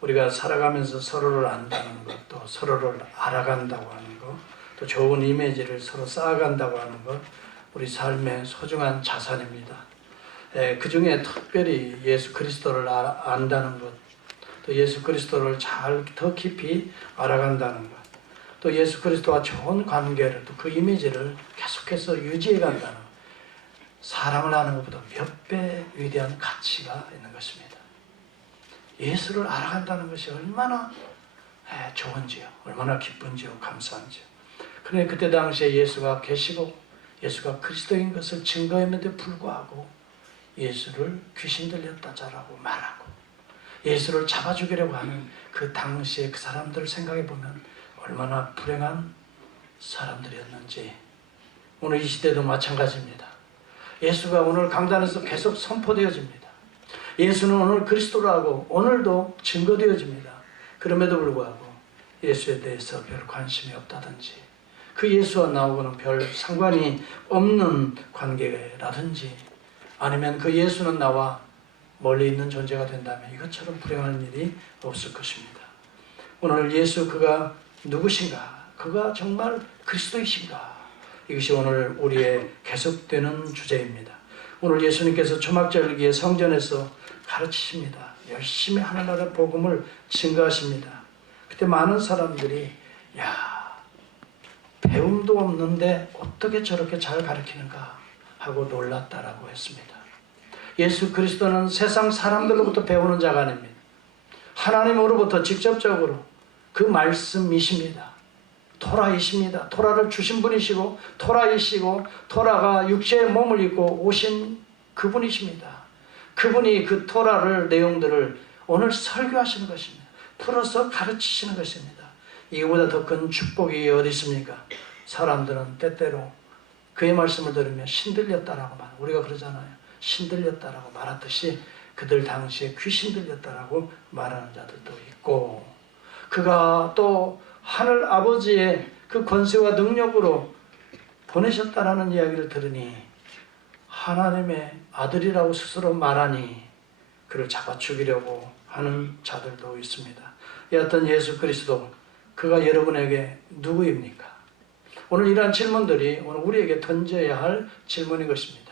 우리가 살아가면서 서로를 안다는 것, 또 서로를 알아간다고 하는 것, 또 좋은 이미지를 서로 쌓아간다고 하는 것, 우리 삶의 소중한 자산입니다. 그 중에 특별히 예수 그리스도를 안다는 것, 또 예수 그리스도를 더 깊이 알아간다는 것, 또 예수 그리스도와 좋은 관계를, 또 그 이미지를 계속해서 유지해 간다는 것, 사랑을 하는 것보다 몇 배 위대한 가치가 있는 것입니다. 예수를 알아간다는 것이 얼마나 좋은지요, 얼마나 기쁜지요, 감사한지요. 그런데 그때 당시에 예수가 계시고 예수가 그리스도인 것을 증거했는데 불구하고 예수를 귀신 들렸다자라고 말하고 예수를 잡아 죽이려고 하는 그 당시에 그 사람들을 생각해 보면 얼마나 불행한 사람들이었는지. 오늘 이 시대도 마찬가지입니다. 예수가 오늘 강단에서 계속 선포되어집니다. 예수는 오늘 그리스도라고 오늘도 증거되어집니다. 그럼에도 불구하고 예수에 대해서 별 관심이 없다든지, 그 예수와 나하고는 별 상관이 없는 관계라든지, 아니면 그 예수는 나와 멀리 있는 존재가 된다면 이것처럼 불행한 일이 없을 것입니다. 오늘 예수 그가 누구신가? 그가 정말 그리스도이신가? 이것이 오늘 우리의 계속되는 주제입니다. 오늘 예수님께서 초막절기에 성전에서 가르치십니다. 열심히 하나님의 복음을 증거하십니다. 그때 많은 사람들이 배움도 없는데 어떻게 저렇게 잘 가르치는가 하고 놀랐다라고 했습니다. 예수 그리스도는 세상 사람들로부터 배우는 자가 아닙니다. 하나님으로부터 직접적으로 그 말씀이십니다. 토라이십니다. 토라를 주신 분이시고 토라이시고 토라가 육체의 몸을 입고 오신 그분이십니다. 그분이 그 토라를 내용들을 오늘 설교하시는 것입니다. 풀어서 가르치시는 것입니다. 이거보다 더 큰 축복이 어디 있습니까? 사람들은 때때로 그의 말씀을 들으며 신들렸다라고 말합니다. 우리가 그러잖아요. 신들렸다라고 말하듯이 그들 당시에 귀신 들렸다라고 말하는 자들도 있고, 그가 또 하늘 아버지의 그 권세와 능력으로 보내셨다라는 이야기를 들으니 하나님의 아들이라고 스스로 말하니 그를 잡아 죽이려고 하는 자들도 있습니다. 여하튼 예수 그리스도, 그가 여러분에게 누구입니까? 오늘 이러한 질문들이 오늘 우리에게 던져야 할 질문인 것입니다.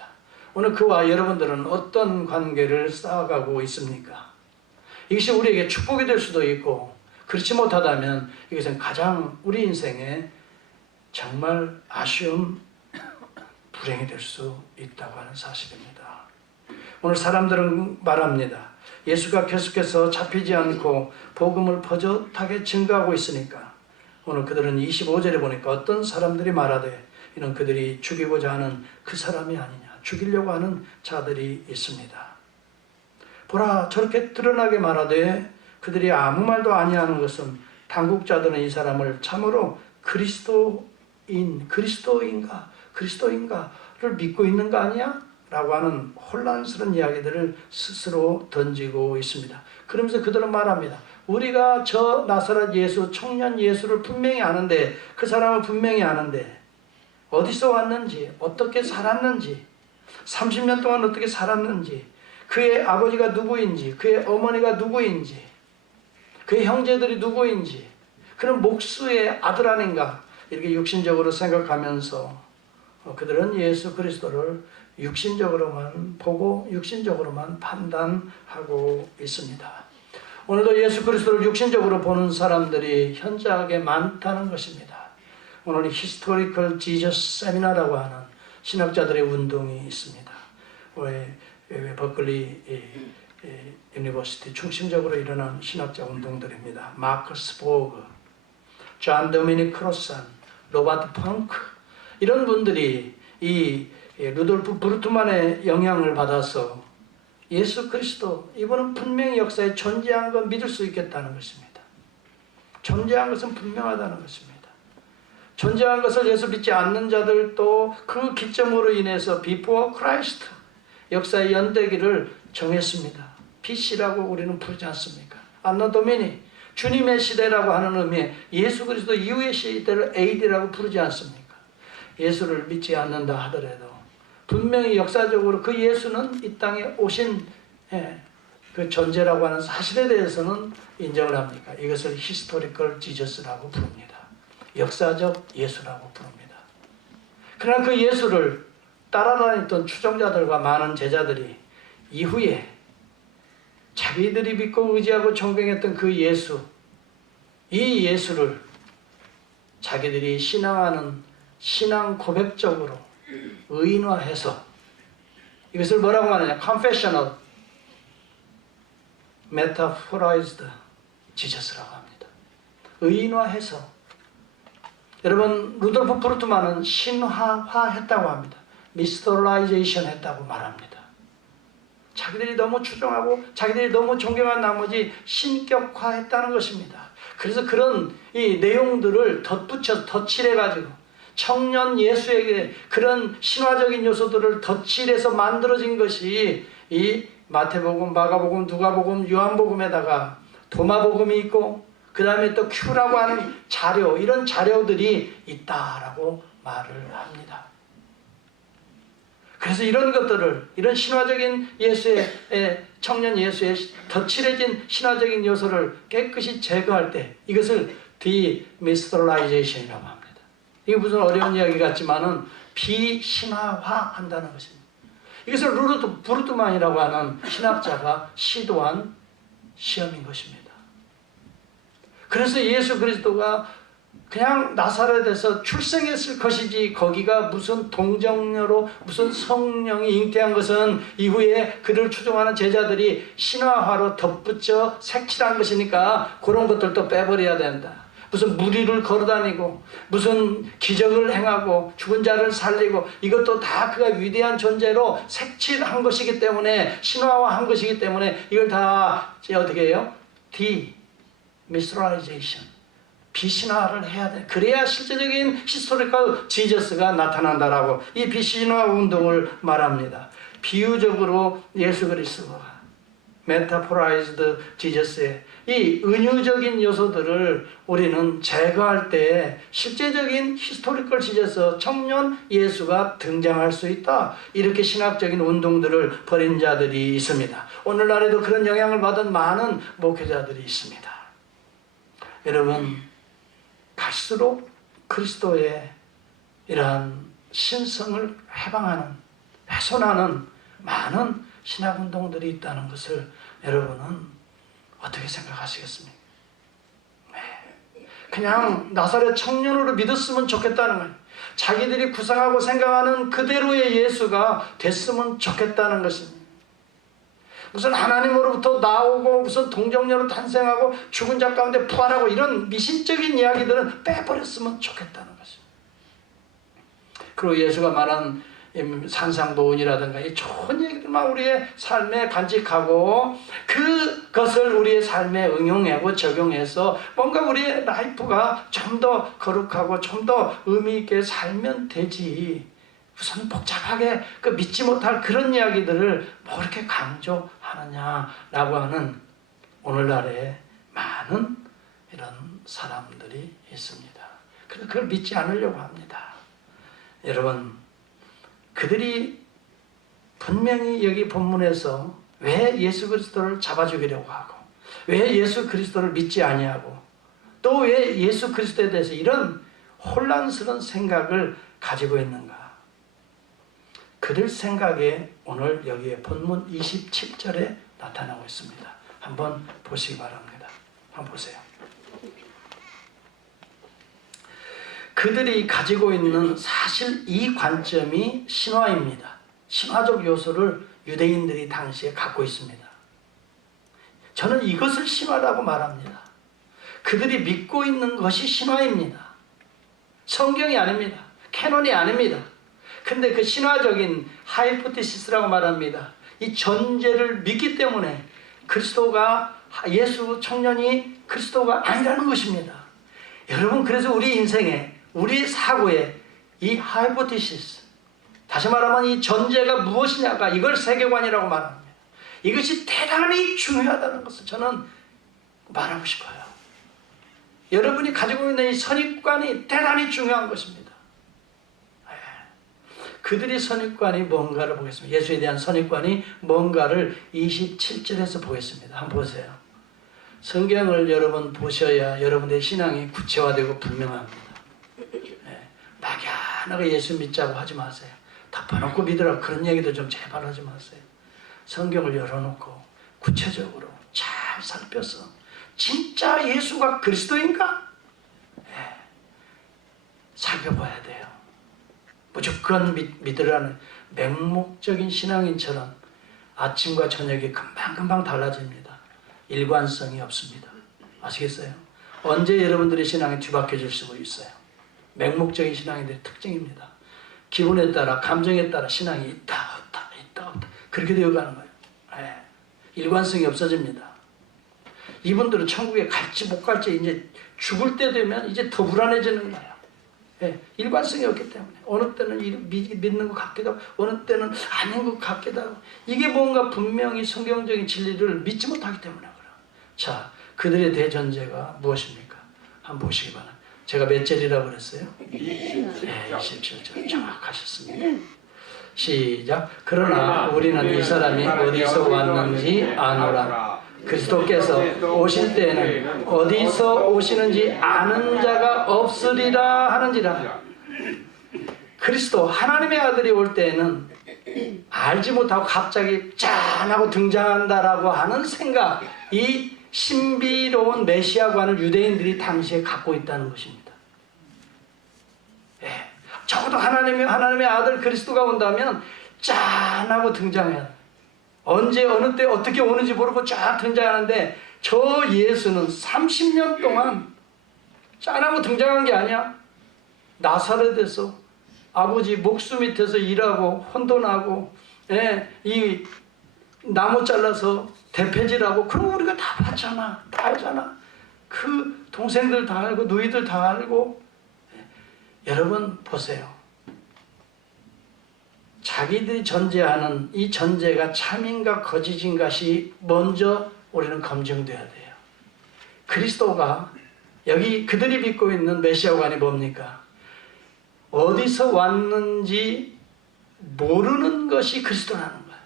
오늘 그와 여러분들은 어떤 관계를 쌓아가고 있습니까? 이것이 우리에게 축복이 될 수도 있고, 그렇지 못하다면 이것은 가장 우리 인생에 정말 아쉬움, 불행이 될 수 있다고 하는 사실입니다. 오늘 사람들은 말합니다. 예수가 계속해서 잡히지 않고 복음을 버젓하게 증거하고 있으니까 오늘 그들은 25절에 보니까 어떤 사람들이 말하되 이는 그들이 죽이고자 하는 그 사람이 아니냐, 죽이려고 하는 자들이 있습니다. 보라, 저렇게 드러나게 말하되 그들이 아무 말도 아니하는 것은 당국자들은 이 사람을 참으로 그리스도인가를 믿고 있는 거 아니야? 라고 하는 혼란스러운 이야기들을 스스로 던지고 있습니다. 그러면서 그들은 말합니다. 우리가 저 나사렛 예수, 청년 예수를 분명히 아는데, 그 사람을 분명히 아는데 어디서 왔는지, 어떻게 살았는지, 30년 동안 어떻게 살았는지, 그의 아버지가 누구인지, 그의 어머니가 누구인지, 그의 형제들이 누구인지, 그는 목수의 아들 아닌가, 이렇게 육신적으로 생각하면서 그들은 예수 그리스도를 육신적으로만 보고 육신적으로만 판단하고 있습니다. 오늘도 예수 그리스도를 육신적으로 보는 사람들이 현저하게 많다는 것입니다. 오늘 히스토리컬 지저스 세미나라고 하는 신학자들의 운동이 있습니다. 버클리 유니버시티 중심적으로 일어난 신학자 운동들입니다. 마커스 보그, 존 도미닉 크로산, 로버트 펑크, 이런 분들이 이 루돌프 브루트만의 영향을 받아서 예수 그리스도, 이분은 분명히 역사에 존재한 건 믿을 수 있겠다는 것입니다. 존재한 것은 분명하다는 것입니다. 존재한 것을 예수 믿지 않는 자들도 그 기점으로 인해서 Before Christ, 역사의 연대기를 정했습니다. BC라고 우리는 부르지 않습니까? 안나 도미니, 주님의 시대라고 하는 의미의 예수 그리스도 이후의 시대를 AD라고 부르지 않습니까? 예수를 믿지 않는다 하더라도 분명히 역사적으로 그 예수는 이 땅에 오신 그 존재라고 하는 사실에 대해서는 인정을 합니까? 이것을 히스토리컬 지저스라고 부릅니다. 역사적 예수라고 부릅니다. 그러나 그 예수를 따라다녔던 추종자들과 많은 제자들이 이후에 자기들이 믿고 의지하고 존경했던 그 예수, 이 예수를 자기들이 신앙하는 신앙 고백적으로 의인화해서 이것을 뭐라고 하느냐? Confessional Metaphorized Jesus라고 합니다. 의인화해서. 여러분, 루돌프 프루트만은 신화화했다고 합니다. Mysterization 했다고 말합니다. 자기들이 너무 추종하고 자기들이 너무 존경한 나머지 신격화했다는 것입니다. 그래서 그런 이 내용들을 덧붙여서 덧칠해가지고 청년 예수에게 그런 신화적인 요소들을 덧칠해서 만들어진 것이 이 마태복음, 마가복음, 누가복음, 요한복음에다가 도마복음이 있고 그 다음에 또 큐라고 하는 자료, 이런 자료들이 있다라고 말을 합니다. 그래서 이런 것들을, 이런 신화적인 예수의, 청년 예수의 덧칠해진 신화적인 요소를 깨끗이 제거할 때 이것을 demythalization이라고 합니다. 이게 무슨 어려운 이야기 같지만은 비신화화한다는 것입니다. 이것을 루돌프 브루트만이라고 하는 신학자가 시도한 시험인 것입니다. 그래서 예수 그리스도가 그냥 나사렛에서 출생했을 것이지 거기가 무슨 동정녀로 무슨 성령이 잉태한 것은 이후에 그를 추종하는 제자들이 신화화로 덧붙여 색칠한 것이니까 그런 것들도 빼버려야 된다. 무슨 무리를 걸어다니고 무슨 기적을 행하고 죽은 자를 살리고 이것도 다 그가 위대한 존재로 색칠한 것이기 때문에 신화화한 것이기 때문에 이걸 다 어떻게 해요? demythalization, 비신화를 해야 돼. 그래야 실제적인 히스토리컬 지저스가 나타난다라고 이 비신화 운동을 말합니다. 비유적으로 예수 그리스도가 메타포라이즈드 지저스의 이 은유적인 요소들을 우리는 제거할 때 실제적인 히스토리컬 지저스, 청년 예수가 등장할 수 있다. 이렇게 신학적인 운동들을 벌인 자들이 있습니다. 오늘날에도 그런 영향을 받은 많은 목회자들이 있습니다. 여러분, 갈수록 그리스도의 이러한 신성을 해방하는, 훼손하는 많은 신학운동들이 있다는 것을 여러분은 어떻게 생각하시겠습니까? 그냥 나사렛 청년으로 믿었으면 좋겠다는 거예요. 자기들이 구상하고 생각하는 그대로의 예수가 됐으면 좋겠다는 것입니다. 무슨 하나님으로부터 나오고 무슨 동정녀로 탄생하고 죽은 자 가운데 부활하고 이런 미신적인 이야기들은 빼버렸으면 좋겠다는 것입니다. 그리고 예수가 말한 산상보훈이라든가 이 좋은 얘기들만 우리의 삶에 간직하고 그것을 우리의 삶에 응용하고 적용해서 뭔가 우리의 라이프가 좀 더 거룩하고 좀 더 의미 있게 살면 되지. 우선 복잡하게 그 믿지 못할 그런 이야기들을 뭐 이렇게 강조하느냐라고 하는 오늘날에 많은 이런 사람들이 있습니다. 그래서 그걸 믿지 않으려고 합니다. 여러분, 그들이 분명히 여기 본문에서 왜 예수 그리스도를 잡아 죽이려고 하고 왜 예수 그리스도를 믿지 아니하고 또 왜 예수 그리스도에 대해서 이런 혼란스러운 생각을 가지고 있는가? 그들 생각에 오늘 여기에 본문 27절에 나타나고 있습니다. 한번 보시기 바랍니다. 한번 보세요. 그들이 가지고 있는 사실 이 관점이 신화입니다. 신화적 요소를 유대인들이 당시에 갖고 있습니다. 저는 이것을 신화라고 말합니다. 그들이 믿고 있는 것이 신화입니다. 성경이 아닙니다. 캐논이 아닙니다. 근데 그 신화적인 하이포테시스라고 말합니다. 이 전제를 믿기 때문에 그리스도가 예수 청년이 그리스도가 아니라는 것입니다. 여러분, 그래서 우리 인생에 우리 사고에 이 하이포테시스, 다시 말하면 이 전제가 무엇이냐가 이걸 세계관이라고 말합니다. 이것이 대단히 중요하다는 것을 저는 말하고 싶어요. 여러분이 가지고 있는 이 선입관이 대단히 중요한 것입니다. 그들이 선입관이 뭔가를 보겠습니다. 예수에 대한 선입관이 뭔가를 27절에서 보겠습니다. 한번 보세요. 성경을 여러분 보셔야 여러분의 신앙이 구체화되고 분명합니다. 막연하게 예수 믿자고 하지 마세요. 덮어놓고 믿으라고 그런 얘기도 좀 제발 하지 마세요. 성경을 열어놓고 구체적으로 잘 살펴서 진짜 예수가 그리스도인가? 살펴봐야 돼요. 무조건 믿으라는 맹목적인 신앙인처럼 아침과 저녁이 금방금방 달라집니다. 일관성이 없습니다. 아시겠어요? 언제 여러분들의 신앙이 뒤바뀌어질 수 있어요? 맹목적인 신앙인들의 특징입니다. 기분에 따라 감정에 따라 신앙이 있다 없다 그렇게 되어가는 거예요. 일관성이 없어집니다. 이분들은 천국에 갈지 못 갈지 이제 죽을 때 되면 이제 더 불안해지는 거예요. 일관성이 없기 때문에 어느 때는 믿는 것 같기도 하고 어느 때는 아닌 것 같기도 하고 이게 뭔가 분명히 성경적인 진리를 믿지 못하기 때문에 그래요. 자, 그들의 대전제가 무엇입니까? 한번 보시기 바랍니다. 제가 몇 절이라고 그랬어요? 27절 정확하셨습니다. 시작. 그러나 우리는 이 사람이 어디서 왔는지 아노라. 그리스도께서 오실 때에는 어디서 오시는지 아는 자가 없으리라 하는지라. 그리스도 하나님의 아들이 올 때에는 알지 못하고 갑자기 짠하고 등장한다라고 하는 생각, 이 신비로운 메시아관을 유대인들이 당시에 갖고 있다는 것입니다. 적어도 하나님의 아들 그리스도가 온다면 짠하고 등장해야 돼요. 언제 어느 때 어떻게 오는지 모르고 쫙 등장하는데 저 예수는 30년 동안 짠하고 등장한 게 아니야. 나사렛에서 아버지 목수 밑에서 일하고 혼돈하고 이 나무 잘라서 대패질하고 그런 거 우리가 다 봤잖아. 다 알잖아. 그 동생들 다 알고 누이들 다 알고. 여러분 보세요. 자기들이 전제하는 이 전제가 참인가 거짓인 것이 먼저 우리는 검증돼야 돼요. 그리스도가 여기 그들이 믿고 있는 메시아관이 뭡니까? 어디서 왔는지 모르는 것이 그리스도라는 거예요.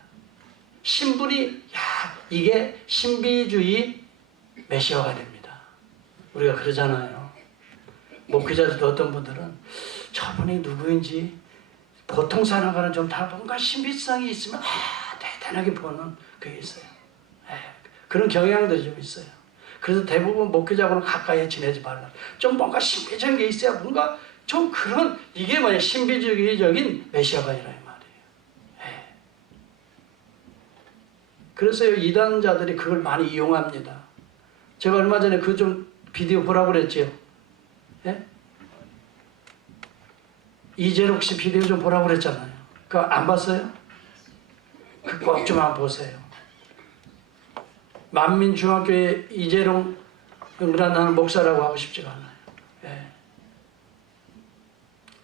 신분이 이게 신비주의 메시아가 됩니다. 우리가 그러잖아요. 목회자들도 어떤 분들은 저분이 누구인지 보통 사람과는 좀 다 뭔가 신비성이 있으면 대단하게 보는 그게 있어요. 그런 경향들이 좀 있어요. 그래서 대부분 목회자하고는 가까이 지내지 말라. 좀 뭔가 신비적인 게 있어야 뭔가 좀 그런 이게 뭐냐 신비주의적인 메시아관이라 이 말이에요. 그래서 이단자들이 그걸 많이 이용합니다. 제가 얼마 전에 그 좀 비디오 보라고 그랬지요. 이재록 씨 비디오 좀 보라고 그랬잖아요. 그거 안 봤어요? 그 꼭 좀 한번 보세요. 만민중학교의 이재록 나는 목사라고 하고 싶지가 않아요.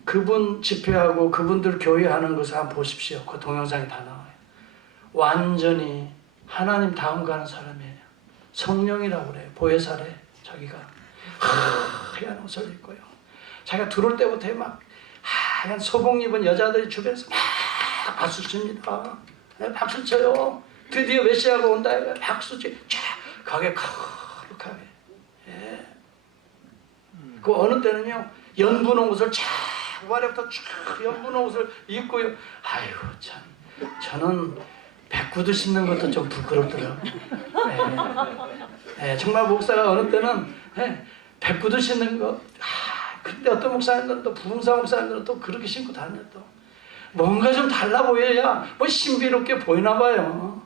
그분 집회하고 그분들 교회하는 것을 한번 보십시오. 그 동영상이 다 나와요. 완전히 하나님 다음 가는 사람이에요. 성령이라고 그래요. 보혜사래 자기가 하얀 옷을 입고요. 자기가 들어올 때부터 막 하얀 소복 입은 여자들이 주변에서 막 박수 칩니다. 박수 쳐요. 드디어 메시아가 온다. 박수 치. 쫙 가게 거룩하게. 그 어느 때는요 연분홍 옷을 쫙 머리부터 쫙 연분홍 옷을 입고요. 아이고 참 저는 백구두 신는 것도 좀 부끄럽더라고요. 정말 목사가 어느 때는 백구두 신는 거. 근데 어떤 목사님들은 또 부흥사 목사님들은 또 그렇게 신고 다녀 또 뭔가 좀 달라 보여야 뭐 신비롭게 보이나 봐요.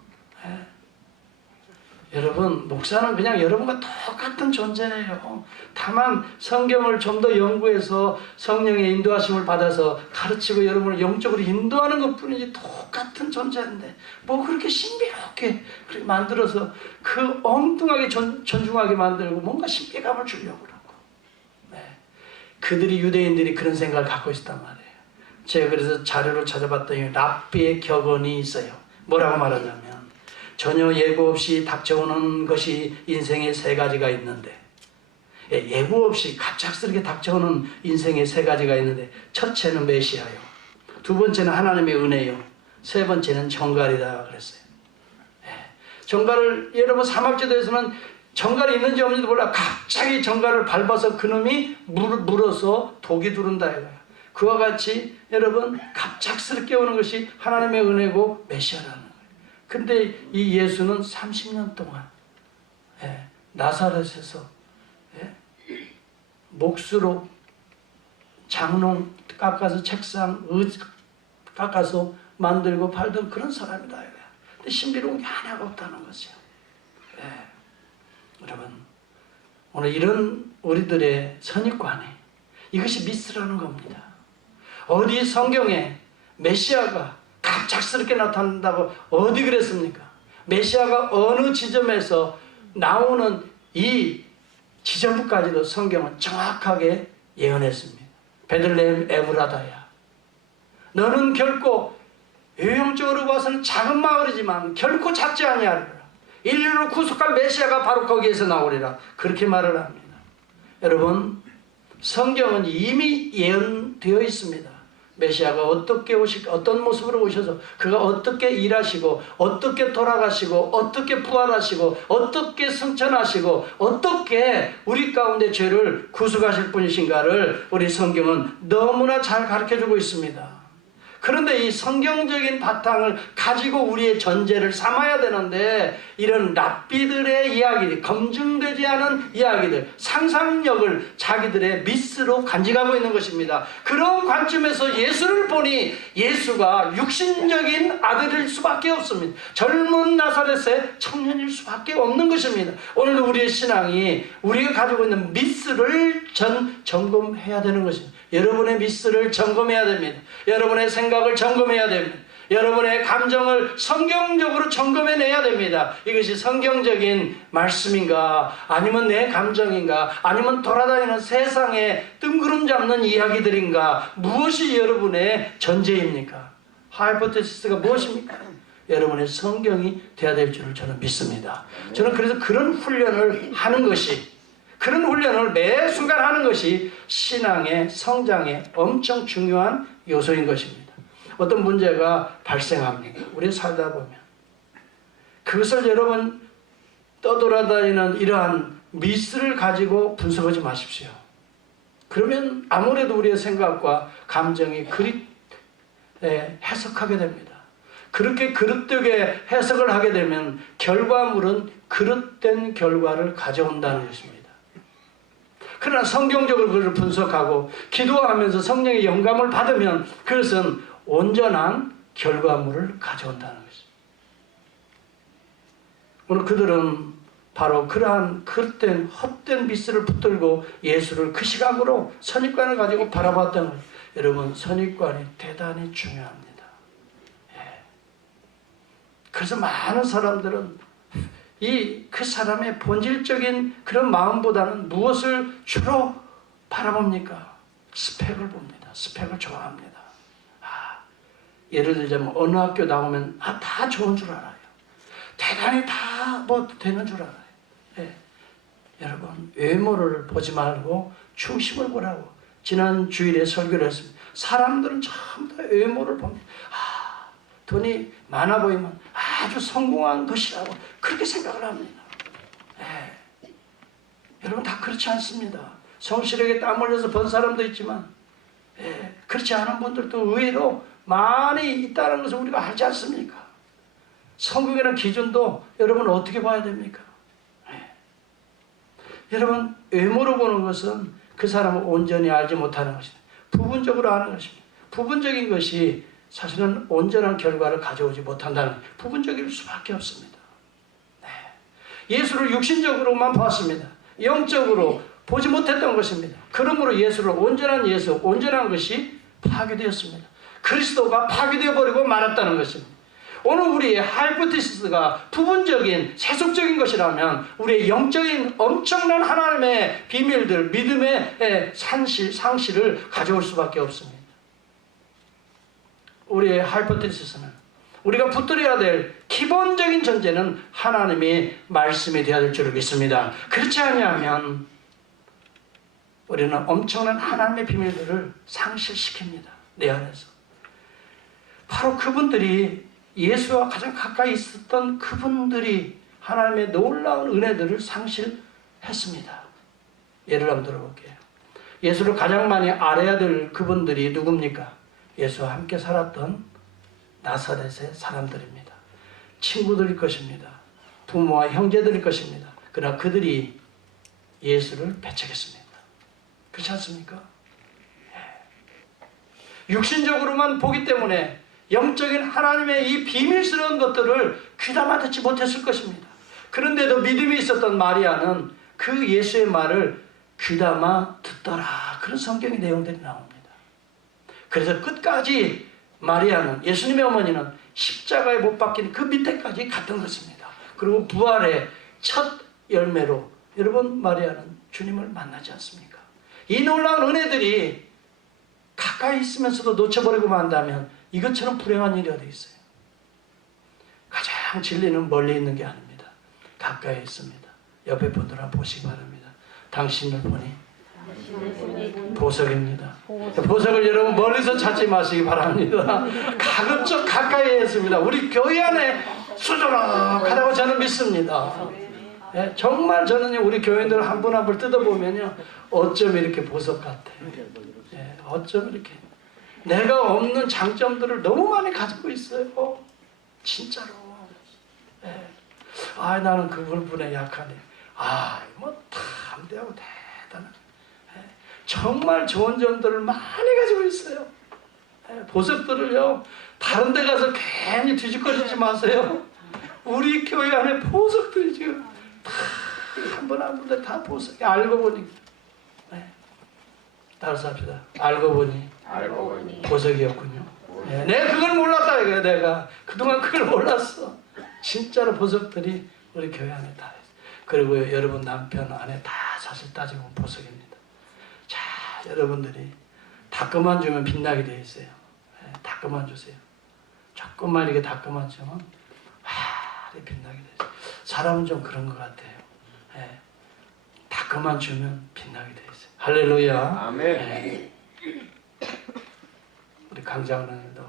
여러분 목사는 그냥 여러분과 똑같은 존재예요. 다만 성경을 좀 더 연구해서 성령의 인도하심을 받아서 가르치고 여러분을 영적으로 인도하는 것뿐이지 똑같은 존재인데 뭐 그렇게 신비롭게 그렇게 만들어서 그 엉뚱하게 존중하게 만들고 뭔가 신비감을 주려고 그러고. 그들이 유대인들이 그런 생각을 갖고 있었단 말이에요. 제가 그래서 자료를 찾아봤더니 랍비의 격언이 있어요. 뭐라고 말하냐면 전혀 예고 없이 닥쳐오는 것이 인생의 세 가지가 있는데 예고 없이 갑작스럽게 닥쳐오는 인생의 세 가지가 있는데 첫째는 메시아요. 두 번째는 하나님의 은혜요. 세 번째는 정갈이다 그랬어요. 정갈을 여러분 사막지대에서는 정갈이 있는지 없는지도 몰라. 갑자기 정갈을 밟아서 그놈이 물어서 독이 두른다 이거야. 그와 같이 여러분 갑작스럽게 오는 것이 하나님의 은혜고 메시아라는 거예요. 근데 이 예수는 30년 동안 나사렛에서 몫으로 장롱 깎아서 책상 깎아서 만들고 팔던 그런 사람이다 이거야. 근데 신비로운 게 하나가 없다는 거죠. 여러분 오늘 이런 우리들의 선입관이 이것이 미스라는 겁니다. 어디 성경에 메시아가 갑작스럽게 나타난다고 어디 그랬습니까? 메시아가 어느 지점에서 나오는 이 지점까지도 성경은 정확하게 예언했습니다. 베들레헴 에브라다야, 너는 결코 외형적으로 봐서는 작은 마을이지만 결코 작지 아니하리라. 인류를 구속할 메시아가 바로 거기에서 나오리라. 그렇게 말을 합니다. 여러분 성경은 이미 예언되어 있습니다. 메시아가 어떻게 어떤 모습으로 오셔서 그가 어떻게 일하시고 어떻게 돌아가시고 어떻게 부활하시고 어떻게 승천하시고 어떻게 우리 가운데 죄를 구속하실 분이신가를 우리 성경은 너무나 잘 가르쳐주고 있습니다. 그런데 이 성경적인 바탕을 가지고 우리의 전제를 삼아야 되는데 이런 랍비들의 이야기들, 검증되지 않은 이야기들, 상상력을 자기들의 미스로 간직하고 있는 것입니다. 그런 관점에서 예수를 보니 예수가 육신적인 아들일 수밖에 없습니다. 젊은 나사렛의 청년일 수밖에 없는 것입니다. 오늘도 우리의 신앙이 우리가 가지고 있는 미스를 점검해야 되는 것입니다. 여러분의 미스를 점검해야 됩니다. 여러분의 생각을 점검해야 됩니다. 여러분의 감정을 성경적으로 점검해내야 됩니다. 이것이 성경적인 말씀인가 아니면 내 감정인가 아니면 돌아다니는 세상에 뜬구름 잡는 이야기들인가, 무엇이 여러분의 전제입니까? 하이포테시스가 무엇입니까? 여러분의 성경이 돼야 될 줄을 저는 믿습니다. 저는 그래서 그런 훈련을 하는 것이, 그런 훈련을 매 순간 하는 것이 신앙의 성장에 엄청 중요한 요소인 것입니다. 어떤 문제가 발생합니다. 우리 살다 보면 그것을 여러분 떠돌아다니는 이러한 미스를 가지고 분석하지 마십시오. 그러면 아무래도 우리의 생각과 감정이 그리 해석하게 됩니다. 그렇게 그릇되게 해석을 하게 되면 결과물은 그릇된 결과를 가져온다는 것입니다. 그러나 성경적으로 그것을 분석하고 기도하면서 성령의 영감을 받으면 그것은 온전한 결과물을 가져온다는 것입니다. 오늘 그들은 바로 그러한 그릇된 헛된 미스를 붙들고 예수를 그 시각으로 선입관을 가지고 바라봤던 거예요. 여러분 선입관이 대단히 중요합니다. 그래서 많은 사람들은 그 사람의 본질적인 그런 마음보다는 무엇을 주로 바라봅니까? 스펙을 봅니다. 스펙을 좋아합니다. 예를 들자면 어느 학교 나오면 다 좋은 줄 알아요. 대단히 다 뭐 되는 줄 알아요. 여러분 외모를 보지 말고 중심을 보라고 지난 주일에 설교를 했습니다. 사람들은 전부 다 외모를 봅니다. 돈이 많아 보이면 아주 성공한 것이라고 그렇게 생각을 합니다. 여러분 다 그렇지 않습니다. 성실하게 땀 흘려서 번 사람도 있지만 그렇지 않은 분들도 의외로 많이 있다는 것을 우리가 알지 않습니까? 성공이라는 기준도 여러분 어떻게 봐야 됩니까? 여러분 외모로 보는 것은 그 사람을 온전히 알지 못하는 것입니다. 부분적으로 아는 것입니다. 부분적인 것이 사실은 온전한 결과를 가져오지 못한다는, 부분적일 수밖에 없습니다. 예수를 육신적으로만 봤습니다. 영적으로 보지 못했던 것입니다. 그러므로 예수를 온전한 예수, 온전한 것이 파괴되었습니다. 그리스도가 파괴되어 버리고 말았다는 것입니다. 오늘 우리의 하이포테시스가 부분적인 세속적인 것이라면 우리의 영적인 엄청난 하나님의 비밀들, 믿음의 상실을 가져올 수밖에 없습니다. 우리의 하이포테시스는 우리가 붙들어야 될 기본적인 전제는 하나님의 말씀이 되어야 될 줄을 믿습니다. 그렇지 않으면 우리는 엄청난 하나님의 비밀들을 상실시킵니다. 내 안에서. 바로 그분들이 예수와 가장 가까이 있었던 그분들이 하나님의 놀라운 은혜들을 상실했습니다. 예를 한번 들어볼게요. 예수를 가장 많이 알아야 될 그분들이 누굽니까? 예수와 함께 살았던 나사렛의 사람들입니다. 친구들일 것입니다. 부모와 형제들일 것입니다. 그러나 그들이 예수를 배척했습니다. 그렇지 않습니까? 육신적으로만 보기 때문에 영적인 하나님의 이 비밀스러운 것들을 귀담아 듣지 못했을 것입니다. 그런데도 믿음이 있었던 마리아는 그 예수의 말을 귀담아 듣더라. 그런 성경의 내용들이 나옵니다. 그래서 끝까지 마리아는, 예수님의 어머니는 십자가에 못 박힌 그 밑에까지 갔던 것입니다. 그리고 부활의 첫 열매로 여러분 마리아는 주님을 만나지 않습니까? 이 놀라운 은혜들이 가까이 있으면서도 놓쳐버리고 만다면 이것처럼 불행한 일이 어디 있어요? 가장 진리는 멀리 있는 게 아닙니다. 가까이 있습니다. 옆에 분들 한번 보시기 바랍니다. 당신을 보니 보석입니다. 보석을 여러분 멀리서 찾지 마시기 바랍니다. 가급적 가까이 했습니다. 우리 교회 안에 수두룩하다고 저는 믿습니다. 예, 정말 저는 우리 교인들 한 분 한 분 뜯어보면요, 어쩜 이렇게 보석 같아요. 예, 어쩜 이렇게 내가 없는 장점들을 너무 많이 가지고 있어요. 진짜로. 예. 아, 나는 그 부분에 약하네. 아, 뭐 담대하고 대단한. 예. 정말 좋은 점들을 많이 가지고 있어요. 예. 보석들을요, 다른 데 가서 괜히 뒤죽거리지 마세요. 우리 교회 안에 보석들이 지금 다 한 분 한 분들 다 보석이. 알고 보니. 네. 따라서 합시다. 알고 보니 보석이었군요. 네. 내가 그걸 몰랐다 이거야. 내가 그동안 그걸 몰랐어. 진짜로 보석들이 우리 교회 안에 다 있어요. 그리고 여러분 남편 아내 다 사실 따지면 보석입니다. 자, 여러분들이 닦음만 주면 빛나게 되어 있어요. 네. 닦음만 주세요. 조금만 이렇게 닦음만 주면 빛나게 되어 있어요. 사람은 좀 그런 것 같아요. 예. 닦음만 주면 빛나게 되어 있어요. 할렐루야. 아멘. 예. 우리 강장로님도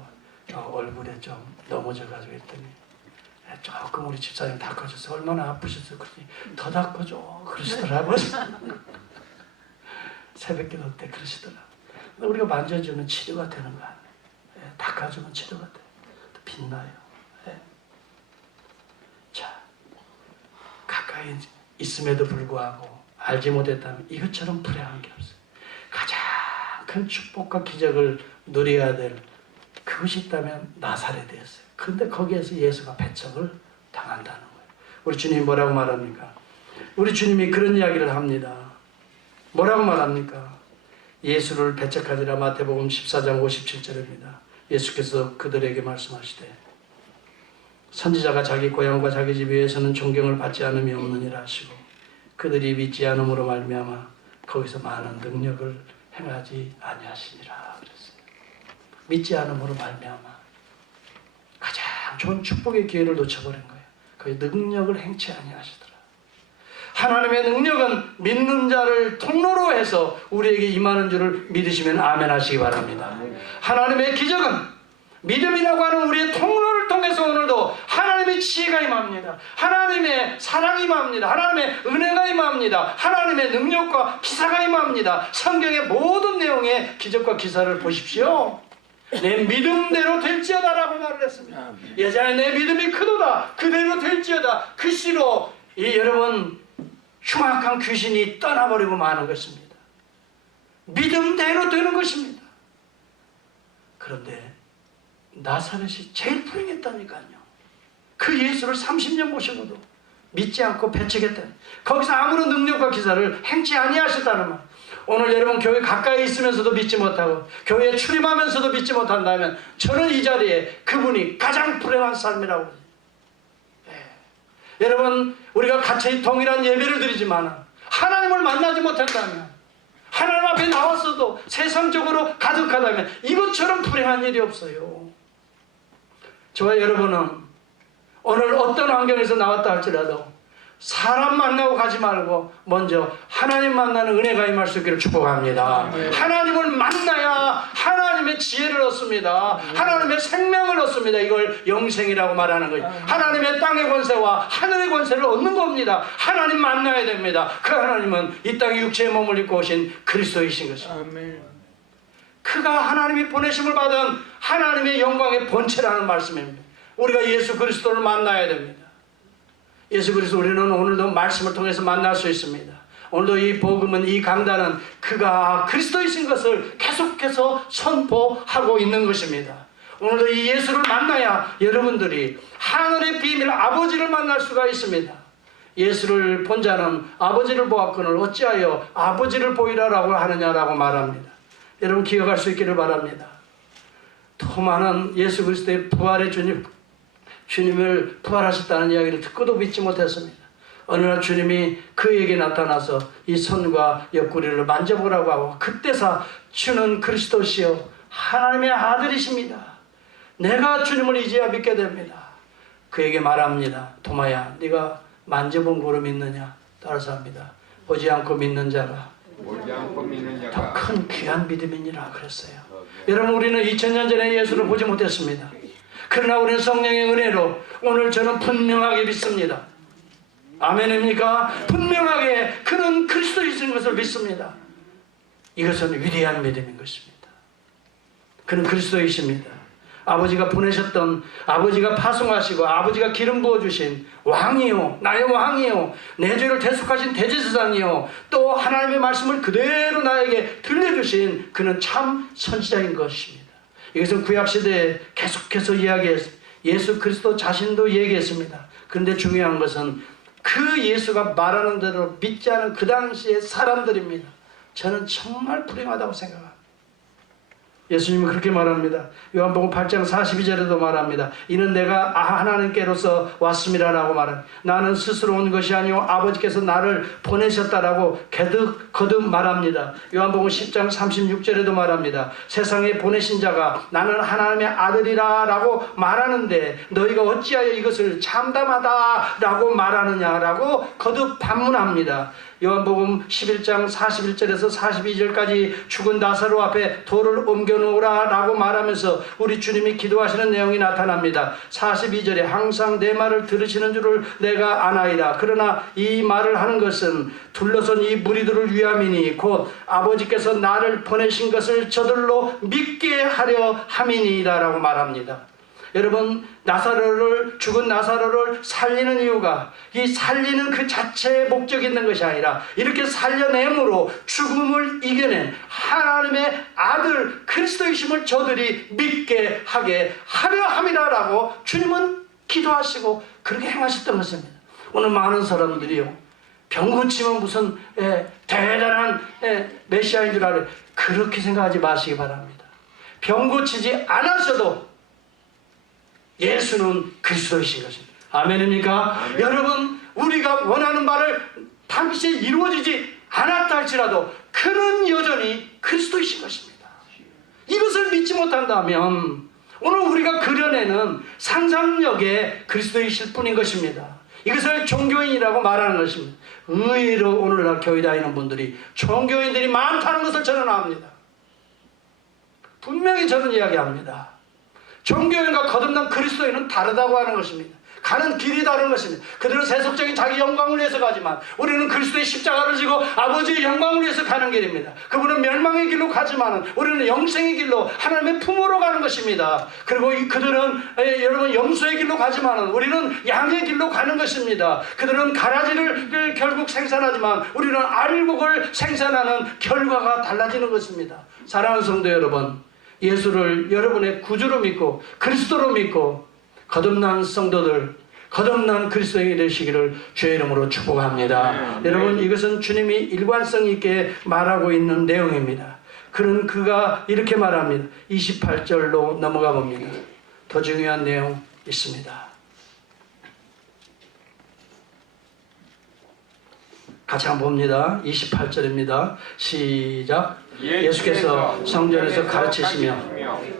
얼굴에 좀 넘어져가지고 했더니 조금 우리 집사님 닦아줘서 얼마나 아프셨어요. 그러니 더 닦아줘 그러시더라고요. 새벽기도 때 그러시더라고요. 우리가 만져주면 치료가 되는 거 아니에요. 예. 닦아주면 치료가 돼요. 빛나요. 예. 자, 가까이 있음에도 불구하고 알지 못했다면 이것처럼 불행한 게 없어요. 가장 큰 축복과 기적을 누려야 될 그것이 있다면 나사렛이었어요. 그런데 거기에서 예수가 배척을 당한다는 거예요. 우리 주님이 뭐라고 말합니까? 우리 주님이 그런 이야기를 합니다. 뭐라고 말합니까? 예수를 배척하니라. 마태복음 14장 57절입니다. 예수께서 그들에게 말씀하시되 선지자가 자기 고향과 자기 집 위에서는 존경을 받지 않음이 없느니라 하시고 그들이 믿지 않음으로 말미암아 거기서 많은 능력을 행하지 아니하시니라 그랬어요. 믿지 않음으로 말미암아 가장 좋은 축복의 기회를 놓쳐버린 거예요. 그 능력을 행치 아니하시더라. 하나님의 능력은 믿는 자를 통로로 해서 우리에게 임하는 줄을 믿으시면 아멘 하시기 바랍니다. 하나님의 기적은 믿음이라고 하는 우리의 통로를 통해서 오늘도 하나님의 지혜가 임합니다. 하나님의 사랑이 임합니다. 하나님의 은혜가 임합니다. 하나님의 능력과 기사가 임합니다. 성경의 모든 내용의 기적과 기사를 보십시오. 내 믿음대로 될지어다라고 말을 했습니다. 여자의 내 믿음이 크도다. 그대로 될지어다. 그 시로 이 여러분 흉악한 귀신이 떠나버리고 마는 것입니다. 믿음대로 되는 것입니다. 그런데 나사렛이 제일 불행했다니까요. 그 예수를 30년 모시고도 믿지 않고 배척했다니. 거기서 아무런 능력과 기사를 행치 아니하셨다는 말. 오늘 여러분 교회 가까이 있으면서도 믿지 못하고 교회에 출입하면서도 믿지 못한다면 저는 이 자리에 그분이 가장 불행한 삶이라고. 여러분 우리가 같이 동일한 예배를 드리지만 하나님을 만나지 못한다면, 하나님 앞에 나왔어도 세상적으로 가득하다면 이것처럼 불행한 일이 없어요. 저와 여러분은 오늘 어떤 환경에서 나왔다 할지라도 사람 만나고 가지 말고 먼저 하나님 만나는 은혜가 임할 수 있기를 축복합니다. 하나님을 만나야 하나님의 지혜를 얻습니다. 하나님의 생명을 얻습니다. 이걸 영생이라고 말하는 거예요. 하나님의 땅의 권세와 하늘의 권세를 얻는 겁니다. 하나님 만나야 됩니다. 그 하나님은 이 땅에 육체의 몸을 입고 오신 그리스도이신 것입니다. 그가 하나님이 보내심을 받은 하나님의 영광의 본체라는 말씀입니다. 우리가 예수 그리스도를 만나야 됩니다. 예수 그리스도 우리는 오늘도 말씀을 통해서 만날 수 있습니다. 오늘도 이 복음은, 이 강단은 그가 그리스도이신 것을 계속해서 선포하고 있는 것입니다. 오늘도 이 예수를 만나야 여러분들이 하늘의 비밀 아버지를 만날 수가 있습니다. 예수를 본 자는 아버지를 보았거늘 어찌하여 아버지를 보이라라고 하느냐라고 말합니다. 여러분 기억할 수 있기를 바랍니다. 토마는 예수 그리스도의 부활의 주님을 부활하셨다는 이야기를 듣고도 믿지 못했습니다. 어느 날 주님이 그에게 나타나서 이 손과 옆구리를 만져보라고 하고, 그때서 주는 그리스도시요 하나님의 아들이십니다. 내가 주님을 이제야 믿게 됩니다. 그에게 말합니다. 토마야, 네가 만져본 거로 믿느냐? 따라서 합니다. 보지 않고 믿는 자가 더 큰 귀한 믿음이니라 그랬어요. 여러분, 우리는 2000년 전에 예수를 보지 못했습니다. 그러나 우리는 성령의 은혜로 오늘 저는 분명하게 믿습니다. 아멘입니까? 분명하게 그는 그리스도이신 것을 믿습니다. 이것은 위대한 믿음인 것입니다. 그는 그리스도이십니다. 아버지가 보내셨던, 아버지가 파송하시고 아버지가 기름 부어주신 왕이요, 나의 왕이요, 내 죄를 대속하신 대제사장이요, 또 하나님의 말씀을 그대로 나에게 들려주신 그는 참 선지자인 것입니다. 이것은 구약시대에 계속해서 이야기했습니다. 예수 그리스도 자신도 얘기했습니다. 그런데 중요한 것은 그 예수가 말하는 대로 믿지 않은 그 당시의 사람들입니다. 저는 정말 불행하다고 생각합니다. 예수님은 그렇게 말합니다. 요한복음 8장 42절에도 말합니다. 이는 내가 하나님께로서 왔음이라고 말합니다. 나는 스스로 온 것이 아니오 아버지께서 나를 보내셨다라고 거듭 말합니다. 요한복음 10장 36절에도 말합니다. 세상에 보내신 자가 나는 하나님의 아들이라 라고 말하는데 너희가 어찌하여 이것을 참담하다 라고 말하느냐라고 거듭 반문합니다. 요한복음 11장 41절에서 42절까지 죽은 나사로 앞에 돌을 옮겨놓으라 라고 말하면서 우리 주님이 기도하시는 내용이 나타납니다. 42절에 항상 내 말을 들으시는 줄을 내가 아나이다. 그러나 이 말을 하는 것은 둘러선 이 무리들을 위함이니 곧 아버지께서 나를 보내신 것을 저들로 믿게 하려 함이니이다 라고 말합니다. 여러분, 죽은 나사로를 살리는 이유가 이 살리는 그 자체의 목적이 있는 것이 아니라 이렇게 살려냄으로 죽음을 이겨낸 하나님의 아들 그리스도이심을 저들이 믿게 하게 하려 함이라라고 주님은 기도하시고 그렇게 행하셨던 것입니다. 오늘 많은 사람들이요, 병 고치면 무슨 대단한 메시아인 줄 알아요. 그렇게 생각하지 마시기 바랍니다. 병 고치지 않으셔도 예수는 그리스도이신 것입니다. 아멘입니까? 아멘. 여러분, 우리가 원하는 바를 당시에 이루어지지 않았다 할지라도 그는 여전히 그리스도이신 것입니다. 이것을 믿지 못한다면 오늘 우리가 그려내는 상상력에 그리스도이실 뿐인 것입니다. 이것을 종교인이라고 말하는 것입니다. 의외로 오늘날 교회 다니는 분들이 종교인들이 많다는 것을 저는 압니다. 분명히 저는 이야기합니다. 종교인과 거듭난 그리스도인은 다르다고 하는 것입니다. 가는 길이 다른 것입니다. 그들은 세속적인 자기 영광을 위해서 가지만 우리는 그리스도의 십자가를 지고 아버지의 영광을 위해서 가는 길입니다. 그분은 멸망의 길로 가지만 우리는 영생의 길로 하나님의 품으로 가는 것입니다. 그리고 그들은 여러분 염소의 길로 가지만 우리는 양의 길로 가는 것입니다. 그들은 가라지를 결국 생산하지만 우리는 알곡을 생산하는 결과가 달라지는 것입니다. 사랑하는 성도 여러분, 예수를 여러분의 구주로 믿고 그리스도로 믿고 거듭난 성도들, 거듭난 그리스도인이 되시기를 주의 이름으로 축복합니다. 여러분, 이것은 주님이 일관성 있게 말하고 있는 내용입니다. 그가 이렇게 말합니다. 28절로 넘어가 봅니다. 더 중요한 내용 있습니다. 같이 한번 봅니다. 28절입니다. 시작. 예수께서 성전에서 가르치시며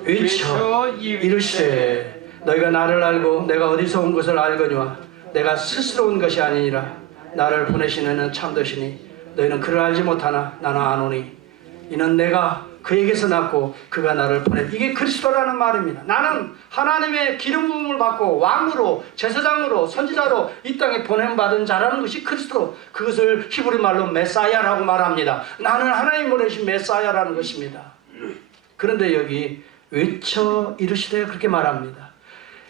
외쳐 이르시되 너희가 나를 알고 내가 어디서 온 것을 알거니와 내가 스스로 온 것이 아니니라. 나를 보내시는 참되시니 너희는 그를 알지 못하나 나는 아노니 이는 내가 그에게서 났고 그가 나를 보내. 이게 그리스도라는 말입니다. 나는 하나님의 기름 부음을 받고 왕으로 제사장으로 선지자로 이 땅에 보냄받은 자라는 것이 그리스도. 그것을 히브리 말로 메사야라고 말합니다. 나는 하나님 보내신 메사야라는 것입니다. 그런데 여기 외쳐 이르시되 그렇게 말합니다.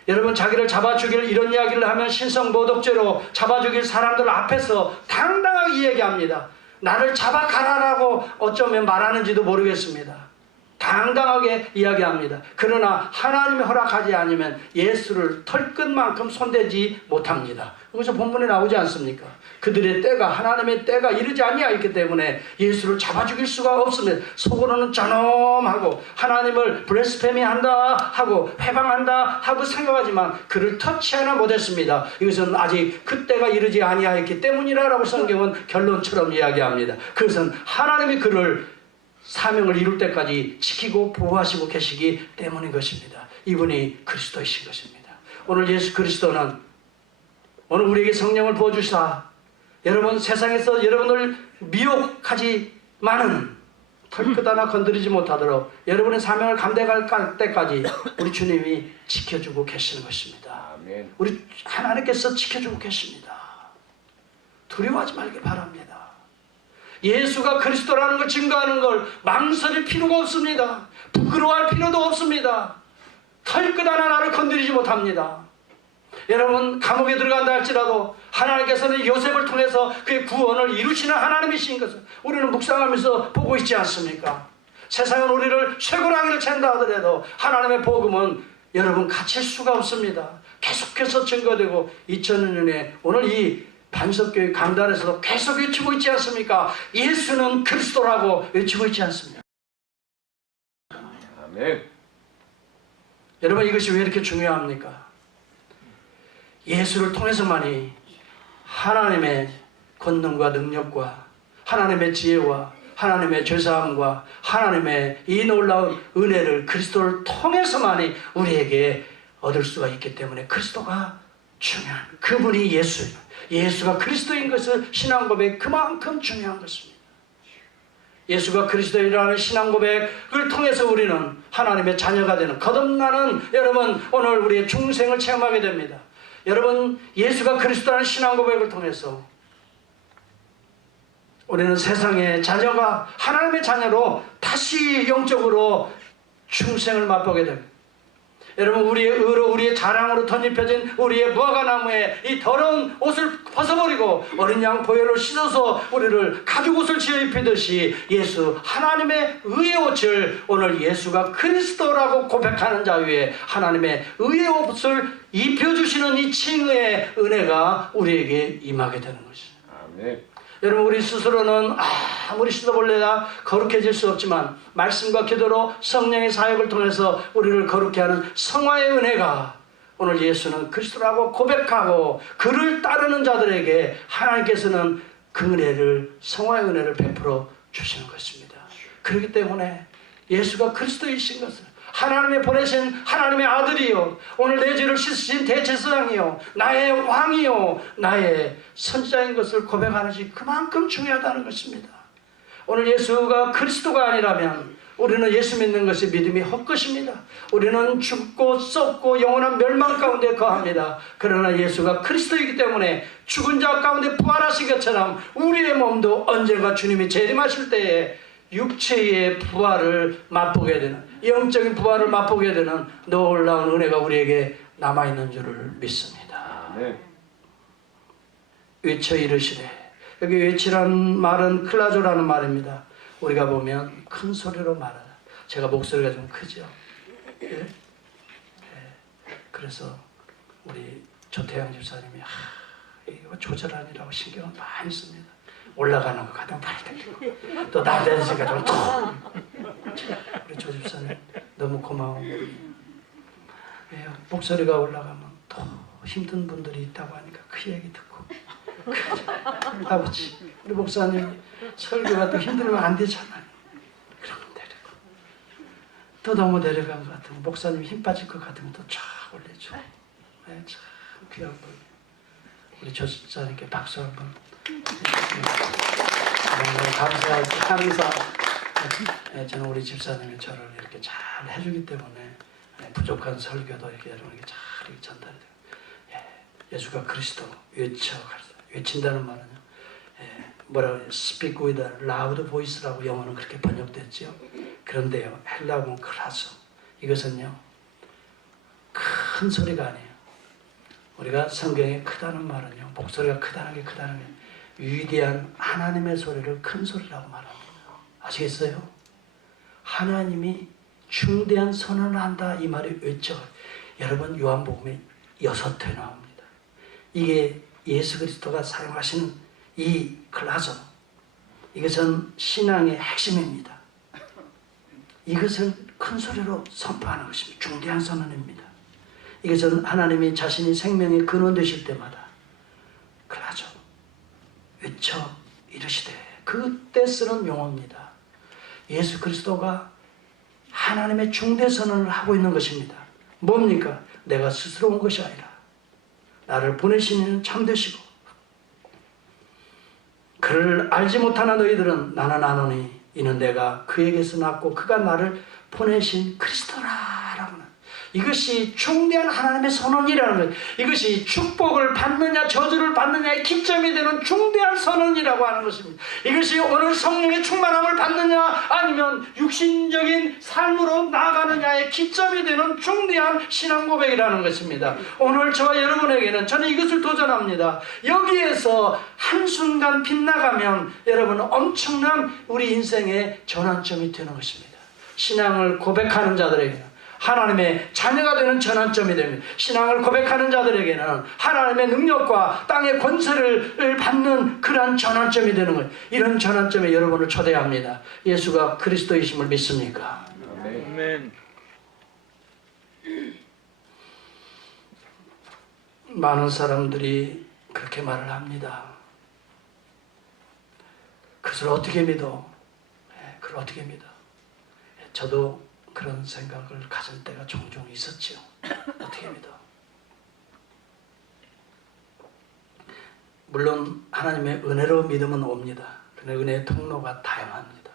여러분, 자기를 잡아 죽일 이런 이야기를 하면 신성모독죄로 잡아 죽일 사람들 앞에서 당당하게 이야기합니다. 나를 잡아가라라고 어쩌면 말하는지도 모르겠습니다. 당당하게 이야기합니다. 그러나 하나님이 허락하지 않으면 예수를 털끝만큼 손대지 못합니다. 그래서 본문에 나오지 않습니까? 그들의 때가, 하나님의 때가 이르지 아니하였기 때문에 예수를 잡아 죽일 수가 없습니다. 속으로는 저놈하고 하나님을 블레스페미한다 하고 회방한다 하고 생각하지만 그를 터치하나 못했습니다. 이것은 아직 그 때가 이르지 아니하였기 때문이라고 성경은 결론처럼 이야기합니다. 그것은 하나님이 그를 사명을 이룰 때까지 지키고 보호하시고 계시기 때문인 것입니다. 이분이 그리스도이신 것입니다. 오늘 예수 그리스도는 오늘 우리에게 성령을 부어주사 여러분 세상에서 여러분을 미혹하지만은 털끝 하나 건드리지 못하도록 여러분의 사명을 감당할 때까지 우리 주님이 지켜주고 계시는 것입니다. 아멘. 우리 하나님께서 지켜주고 계십니다. 두려워하지 말기 바랍니다. 예수가 그리스도라는 걸 증거하는 걸 망설일 필요가 없습니다. 부끄러워할 필요도 없습니다. 털끝 하나 나를 건드리지 못합니다. 여러분, 감옥에 들어간다 할지라도 하나님께서는 요셉을 통해서 그의 구원을 이루시는 하나님이신 것을 우리는 묵상하면서 보고 있지 않습니까? 세상은 우리를 쇠고랑이를 챈다 하더라도 하나님의 복음은 여러분 갇힐 수가 없습니다. 계속해서 증거되고 2000년에 오늘 이 반석교회 강단에서도 계속 외치고 있지 않습니까? 예수는 그리스도라고 외치고 있지 않습니까? 아멘. 여러분, 이것이 왜 이렇게 중요합니까? 예수를 통해서만이 하나님의 권능과 능력과 하나님의 지혜와 하나님의 죄사함과 하나님의 이 놀라운 은혜를 그리스도를 통해서만이 우리에게 얻을 수가 있기 때문에 그리스도가 중요한, 그분이 예수예요. 예수가 그리스도인 것을 신앙 고백 그만큼 중요한 것입니다. 예수가 그리스도이라는 신앙 고백을 통해서 우리는 하나님의 자녀가 되는 거듭나는 여러분 오늘 우리의 중생을 체험하게 됩니다. 여러분, 예수가 그리스도라는 신앙 고백을 통해서 우리는 세상의 자녀가 하나님의 자녀로 다시 영적으로 중생을 맛보게 됩니다. 여러분, 우리의 의로 우리의 자랑으로 덧입혀진 우리의 무화과나무에 이 더러운 옷을 벗어버리고 어린 양 보혈을 씻어서 우리를 가죽옷을 지어 입히듯이 예수 하나님의 의의 옷을 오늘 예수가 그리스도라고 고백하는 자 위에 하나님의 의의 옷을 입혀주시는 이 칭의의 은혜가 우리에게 임하게 되는 것입니다. 아멘. 여러분, 우리 스스로는 아무리 씻어볼래야 거룩해질 수 없지만 말씀과 기도로 성령의 사역을 통해서 우리를 거룩해 하는 성화의 은혜가 오늘 예수는 그리스도라고 고백하고 그를 따르는 자들에게 하나님께서는 그 은혜를, 성화의 은혜를 베풀어 주시는 것입니다. 그렇기 때문에 예수가 그리스도이신 것을, 하나님의 보내신 하나님의 아들이요, 오늘 내 죄를 씻으신 대제사장이요, 나의 왕이요, 나의 선지자인 것을 고백하는 것이 그만큼 중요하다는 것입니다. 오늘 예수가 그리스도가 아니라면 우리는 예수 믿는 것이 믿음이 헛것입니다. 우리는 죽고 썩고 영원한 멸망 가운데 거합니다. 그러나 예수가 그리스도이기 때문에 죽은 자 가운데 부활하신 것처럼 우리의 몸도 언젠가 주님이 재림하실 때에 육체의 부활을 맛보게 되는, 영적인 부활을 맛보게 되는 놀라운 은혜가 우리에게 남아있는 줄을 믿습니다. 네. 외쳐 이르시되, 여기 외치라는 말은 클라조라는 말입니다. 우리가 보면 큰 소리로 말하다. 제가 목소리가 좀 크죠? 예? 예. 그래서 우리 조태양 집사님이 이거 조절하느라고 신경을 많이 씁니다. 올라가는 거 가장 많이 들리고 또 낮아지니까 좀 더. 우리 조 집사님 너무 고마워. 예, 목소리가 올라가면 더 힘든 분들이 있다고 하니까 그 얘기 듣고 아버지, 우리 목사님 설교가 또 힘들면 안 되잖아요. 그러면 내리고 또 너무 내려간 것 같으면 목사님 힘 빠질 것 같으면 또 쫙 올려줘. 네, 참 귀한 분. 우리 조 집사님께 박수 한번 감사하고 항상 저는 우리 집사님이 저를 이렇게 잘 해주기 때문에 부족한 설교도 이렇게 여러분에게 잘 전달돼요. 예수가 그리스도 외친다는 말은요. 뭐라고 해요? Speak with a loud voice라고 영어는 그렇게 번역됐죠. 그런데요, 헬라어는 크라소. 이것은요, 큰 소리가 아니에요. 우리가 성경에 크다는 말은요, 목소리가 크다는 게 위대한 하나님의 소리를 큰 소리라고 말합니다. 아시겠어요? 하나님이 중대한 선언을 한다 이 말이 외쳐. 여러분 요한복음에 6회 나옵니다. 이게 예수 그리스도가 사용하시는 이 클라소, 이것은 신앙의 핵심입니다. 이것을 큰 소리로 선포하는 것입니다. 중대한 선언입니다. 이것은 하나님이 자신이 생명의 근원 되실 때마다 클라소 외쳐 이르시되, 그때 쓰는 용어입니다. 예수 그리스도가 하나님의 중대 선언을 하고 있는 것입니다. 뭡니까? 내가 스스로 온 것이 아니라 나를 보내신 이는 참되시고 그를 알지 못하는 너희들은 나는 아노니 이는 내가 그에게서 났고 그가 나를 보내신 그리스도라라고는, 이것이 중대한 하나님의 선언이라는 거예요. 이것이 축복을 받느냐 저주를 받느냐의 기점이 되는 중대한 선언이라고 하는 것입니다. 이것이 오늘 성령의 충만함을 받느냐 아니면 육신적인 삶으로 나아가느냐의 기점이 되는 중대한 신앙 고백이라는 것입니다. 오늘 저와 여러분에게는 저는 이것을 도전합니다. 여기에서 한순간 빗나가면 여러분은 엄청난 우리 인생의 전환점이 되는 것입니다. 신앙을 고백하는 자들에게는 하나님의 자녀가 되는 전환점이 됩니다. 신앙을 고백하는 자들에게는 하나님의 능력과 땅의 권세를 받는 그러한 전환점이 되는 거예요. 이런 전환점에 여러분을 초대합니다. 예수가 그리스도이심을 믿습니까? 아멘. 많은 사람들이 그렇게 말을 합니다. 그것을 어떻게 믿어? 그걸 어떻게 믿어? 저도 그런 생각을 가질 때가 종종 있었죠. 어떻게 믿어? 물론 하나님의 은혜로 믿음은 옵니다. 그런데 은혜의 통로가 다양합니다.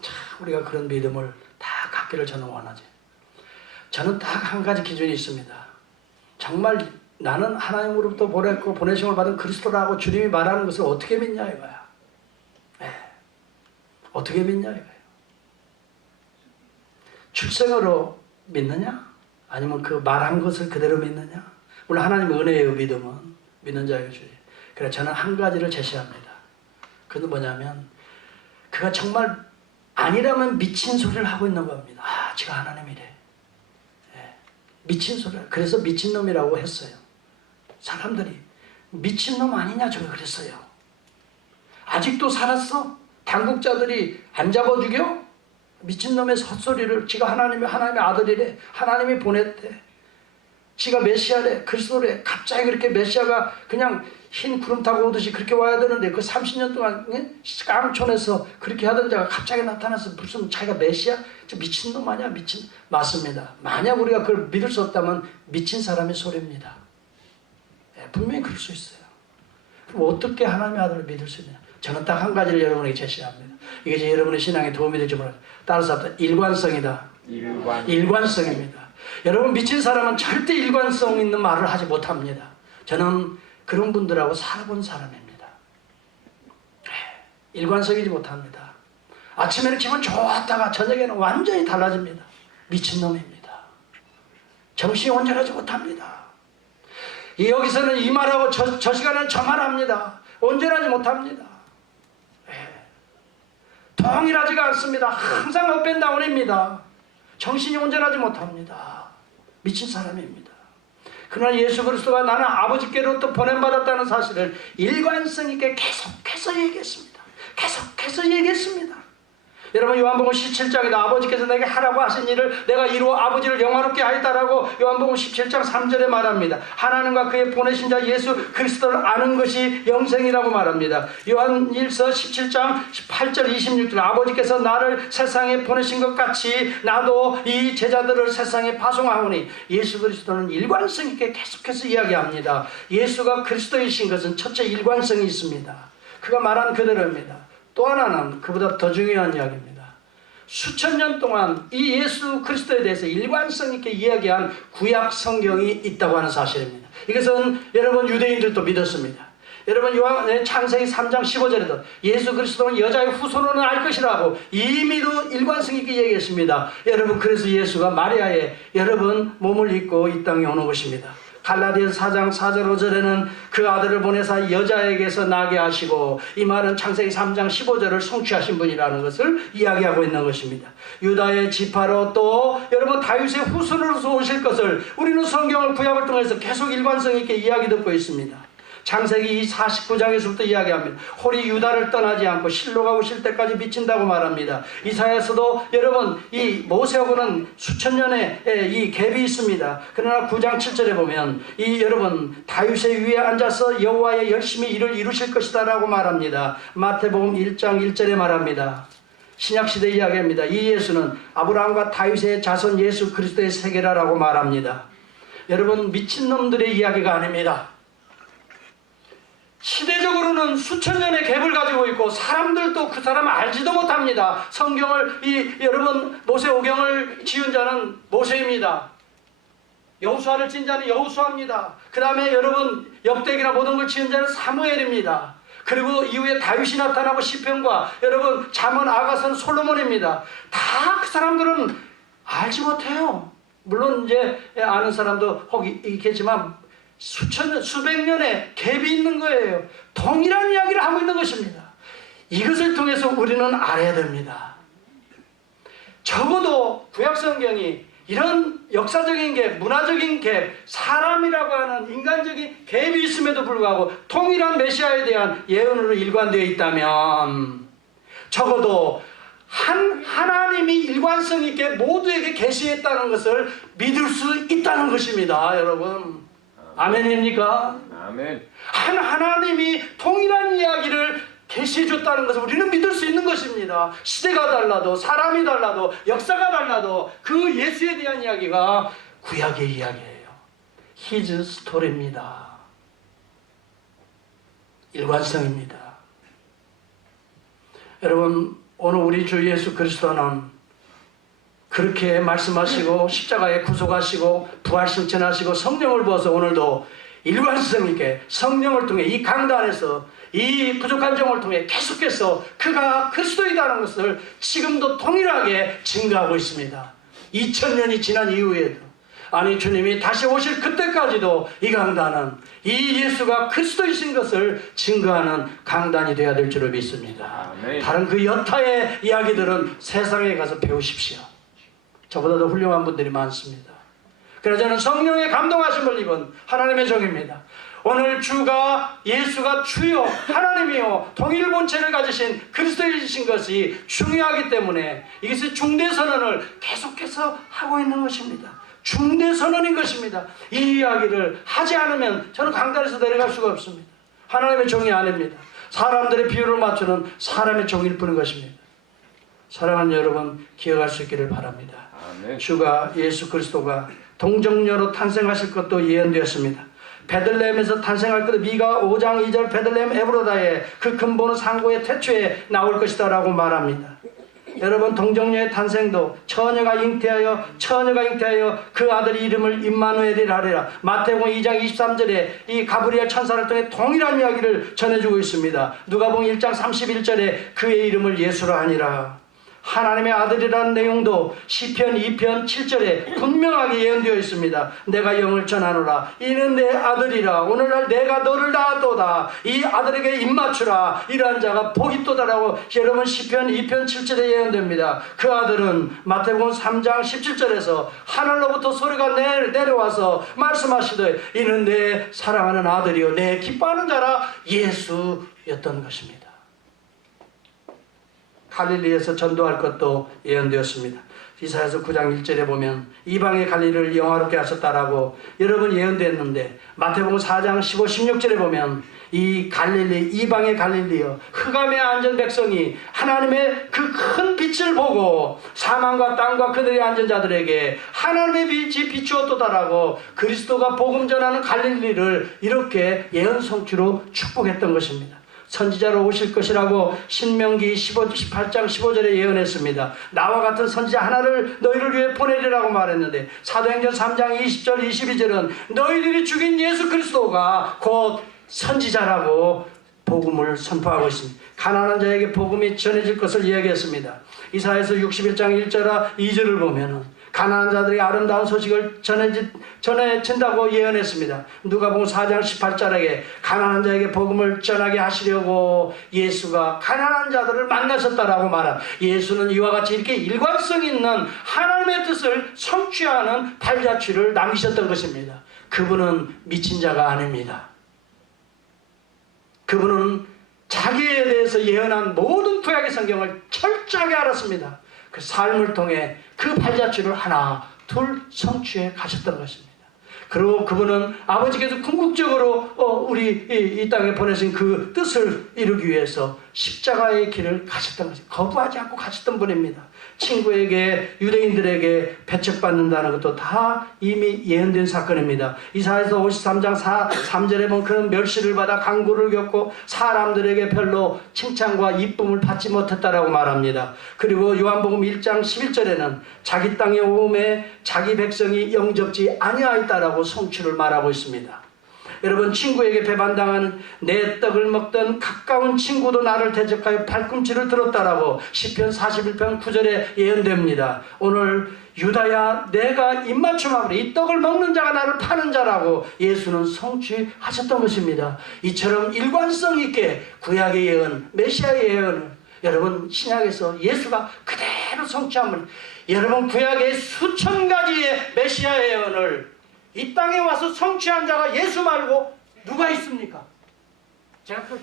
참 우리가 그런 믿음을 다 갖기를 저는 원하지. 저는 딱 한 가지 기준이 있습니다. 정말 나는 하나님으로부터 보냈고 보내심을 받은 그리스도라고 주님이 말하는 것을 어떻게 믿냐 이거야. 어떻게 믿냐 이거야. 출생으로 믿느냐? 아니면 그 말한 것을 그대로 믿느냐? 물론 하나님의 은혜의 믿음은 믿는 자에게 주지. 그래서 저는 한 가지를 제시합니다. 그건 뭐냐면 그가 정말 아니라면 미친 소리를 하고 있는 겁니다. 아, 지가 하나님이래. 미친 소리. 그래서 미친놈이라고 했어요. 사람들이 미친놈 아니냐 저거 그랬어요. 아직도 살았어? 당국자들이 안 잡아 죽여? 미친놈의 헛소리를. 지가 하나님의 아들이래. 하나님이 보냈대. 지가 메시아래. 그리스도래. 갑자기 그렇게 메시아가 그냥 흰 구름 타고 오듯이 그렇게 와야 되는데 그 30년 동안 깡촌에서 그렇게 하던 자가 갑자기 나타나서 무슨 자기가 메시아? 저 미친놈 아니야? 미친. 맞습니다. 만약 우리가 그걸 믿을 수 없다면 미친 사람의 소리입니다. 분명히 그럴 수 있어요. 그럼 어떻게 하나님의 아들을 믿을 수 있느냐? 저는 딱 한 가지를 여러분에게 제시합니다. 이게 이제 여러분의 신앙에 도움이 될지 모르겠어요. 따라서 일관성이다. 일관성입니다. 여러분 미친 사람은 절대 일관성 있는 말을 하지 못합니다. 저는 그런 분들하고 살아본 사람입니다. 일관성이지 못합니다. 아침에는 기분 좋았다가 저녁에는 완전히 달라집니다. 미친놈입니다. 정신이 온전하지 못합니다. 여기서는 이 말하고 저 시간에는 저 말합니다. 온전하지 못합니다. 동일하지가 않습니다. 항상 업앤다운입니다. 정신이 온전하지 못합니다. 미친 사람입니다. 그러나 예수 그리스도가 나는 아버지께로부터 보냄받았다는 사실을 일관성 있게 계속해서 얘기했습니다. 계속해서 얘기했습니다. 여러분 요한복음 17장에도 아버지께서 내게 하라고 하신 일을 내가 이루어 아버지를 영화롭게 하였다라고 요한복음 17장 3절에 말합니다. 하나님과 그의 보내신 자 예수 그리스도를 아는 것이 영생이라고 말합니다. 요한일서 17장 18절 26절 아버지께서 나를 세상에 보내신 것 같이 나도 이 제자들을 세상에 파송하오니 예수 그리스도는 일관성 있게 계속해서 이야기합니다. 예수가 그리스도이신 것은 첫째 일관성이 있습니다. 그가 말한 그대로입니다. 또 하나는 그보다 더 중요한 이야기입니다. 수천 년 동안 이 예수 그리스도에 대해서 일관성 있게 이야기한 구약 성경이 있다고 하는 사실입니다. 이것은 여러분 유대인들도 믿었습니다. 여러분 창세기 3장 15절에도 예수 그리스도는 여자의 후손으로 날 것이라고 이미도 일관성 있게 얘기했습니다. 여러분 그래서 예수가 마리아의 여러분 몸을 입고 이 땅에 오는 것입니다. 갈라디아서 4장 4절 5절에는 그 아들을 보내사 여자에게서 나게 하시고 이 말은 창세기 3장 15절을 성취하신 분이라는 것을 이야기하고 있는 것입니다. 유다의 지파로 또 여러분 다윗의 후손으로서 오실 것을 우리는 성경을 구약을 통해서 계속 일관성 있게 이야기 듣고 있습니다. 창세기 49장에서부터 이야기합니다. 홀이 유다를 떠나지 않고 실로가 오실 때까지 미친다고 말합니다. 이사야서도 여러분 이 모세하고는 수천 년의 이 갭이 있습니다. 그러나 9장 7절에 보면 이 여러분 다윗의 위에 앉아서 여호와의 열심히 일을 이루실 것이다 라고 말합니다. 마태복음 1장 1절에 말합니다. 신약시대 이야기합니다. 이 예수는 아브라함과 다윗의 자손 예수 그리스도의 세계라라고 말합니다. 여러분 미친놈들의 이야기가 아닙니다. 시대적으로는 수천 년의 갭을 가지고 있고 사람들도 그 사람을 알지도 못합니다. 성경을 여러분 모세오경을 지은 자는 모세입니다. 여호수아를 지은 자는 여호수아입니다. 그 다음에 여러분 역대기나 모든 걸 지은 자는 사무엘입니다. 그리고 이후에 다윗이 나타나고 시편과 여러분 잠언 아가서는 솔로몬입니다. 다 그 사람들은 알지 못해요. 물론 이제 아는 사람도 혹 있겠지만 수천 년, 수백 년의 갭이 있는 거예요. 동일한 이야기를 하고 있는 것입니다. 이것을 통해서 우리는 알아야 됩니다. 적어도 구약성경이 이런 역사적인 갭, 문화적인 갭, 사람이라고 하는 인간적인 갭이 있음에도 불구하고 통일한 메시아에 대한 예언으로 일관되어 있다면 적어도 하나님이 일관성 있게 모두에게 계시했다는 것을 믿을 수 있다는 것입니다. 여러분 아멘입니까? 아멘. 하나님이 통일한 이야기를 계시해줬다는 것을 우리는 믿을 수 있는 것입니다. 시대가 달라도 사람이 달라도 역사가 달라도 그 예수에 대한 이야기가 구약의 이야기예요. His story입니다. 일관성입니다. 여러분 오늘 우리 주 예수 그리스도는 그렇게 말씀하시고 십자가에 구속하시고 부활승천하시고 성령을 부어서 오늘도 일관성 있게 성령을 통해 이 강단에서 이 부족한 종을 통해 계속해서 그가 그리스도이다는 것을 지금도 동일하게 증거하고 있습니다. 2000년이 지난 이후에도 아니 주님이 다시 오실 그때까지도 이 강단은 이 예수가 그리스도이신 것을 증거하는 강단이 되어야 될 줄을 믿습니다. 아멘. 다른 그 여타의 이야기들은 세상에 가서 배우십시오. 저보다도 훌륭한 분들이 많습니다. 그래서 저는 성령의 감동하심을 입은 하나님의 종입니다. 오늘 주가 예수가 주요 하나님이요 동일 본체를 가지신 그리스도이신 것이 중요하기 때문에 이것이 중대선언을 계속해서 하고 있는 것입니다. 중대선언인 것입니다. 이 이야기를 하지 않으면 저는 강단에서 내려갈 수가 없습니다. 하나님의 종이 아닙니다. 사람들의 비율을 맞추는 사람의 종일 뿐인 것입니다. 사랑하는 여러분 기억할 수 있기를 바랍니다. 아멘. 주가 예수 그리스도가 동정녀로 탄생하실 것도 예언되었습니다. 베들레헴에서 탄생할 것도 미가 5장 2절 베들레헴 에브로다의 그 근본은 상고의 태초에 나올 것이다 라고 말합니다. 여러분 동정녀의 탄생도 처녀가 잉태하여 그 아들이 이름을 임마누엘이라 하리라. 마태복음 2장 23절에 이 가브리엘 천사를 통해 동일한 이야기를 전해주고 있습니다. 누가복음 1장 31절에 그의 이름을 예수라 하니라. 하나님의 아들이라는 내용도 시편 2편 7절에 분명하게 예언되어 있습니다. 내가 영을 전하노라 이는 내 아들이라 오늘날 내가 너를 낳았도다 이 아들에게 입맞추라 이러한 자가 복이 있도다라고 여러분 시편 2편 7절에 예언됩니다. 그 아들은 마태복음 3장 17절에서 하늘로부터 소리가 내려와서 말씀하시되 이는 내 사랑하는 아들이요 내 기뻐하는 자라 예수였던 것입니다. 갈릴리에서 전도할 것도 예언되었습니다. 이사야서 9장 1절에 보면 이방의 갈릴리를 영화롭게 하셨다라고 여러 번 예언됐는데, 마태복음 4장 15, 16절에 보면 이 갈릴리, 이방의 갈릴리여 흑암에 앉은 백성이 하나님의 그 큰 빛을 보고 사망과 땅과 그들의 앉은 자들에게 하나님의 빛이 비추었도다라고 그리스도가 복음 전하는 갈릴리를 이렇게 예언 성취로 축복했던 것입니다. 선지자로 오실 것이라고 신명기 18장 15절에 예언했습니다. 나와 같은 선지자 하나를 너희를 위해 보내리라고 말했는데, 사도행전 3장 20절 22절은 너희들이 죽인 예수 그리스도가 곧 선지자라고 복음을 선포하고 있습니다. 가난한 자에게 복음이 전해질 것을 이야기했습니다. 이사야서 61장 1절과 2절을 보면은 가난한 자들이 아름다운 소식을 전해진다고 예언했습니다. 누가복음 4장 18절에 가난한 자에게 복음을 전하게 하시려고 예수가 가난한 자들을 만나셨다라고 말한, 예수는 이와 같이 이렇게 일관성 있는 하나님의 뜻을 성취하는 발자취를 남기셨던 것입니다. 그분은 미친 자가 아닙니다. 그분은 자기에 대해서 예언한 모든 구약의 성경을 철저하게 알았습니다. 그 삶을 통해 그 발자취를 하나 둘 성취해 가셨던 것입니다. 그리고 그분은 아버지께서 궁극적으로 우리 이 땅에 보내신 그 뜻을 이루기 위해서 십자가의 길을 가셨던 것입니다. 거부하지 않고 가셨던 분입니다. 친구에게, 유대인들에게 배척받는다는 것도 다 이미 예언된 사건입니다. 이사야서 53장 3절에 보면 그는 멸시를 받아 강구를 겪고 사람들에게 별로 칭찬과 이쁨을 받지 못했다라고 말합니다. 그리고 요한복음 1장 11절에는 자기 땅에 오음에 자기 백성이 영접지 아니하였다라고 성취를 말하고 있습니다. 여러분, 친구에게 배반당하는 내 떡을 먹던 가까운 친구도 나를 대적하여 발꿈치를 들었다라고 시편 41편 9절에 예언됩니다. 오늘 유다야 내가 입맞춤하므로 이 떡을 먹는 자가 나를 파는 자라고 예수는 성취하셨던 것입니다. 이처럼 일관성 있게 구약의 예언, 메시아의 예언을 여러분 신약에서 예수가 그대로 성취한 분, 여러분 구약의 수천 가지의 메시아의 예언을 이 땅에 와서 성취한 자가 예수 말고 누가 있습니까? 제가 그걸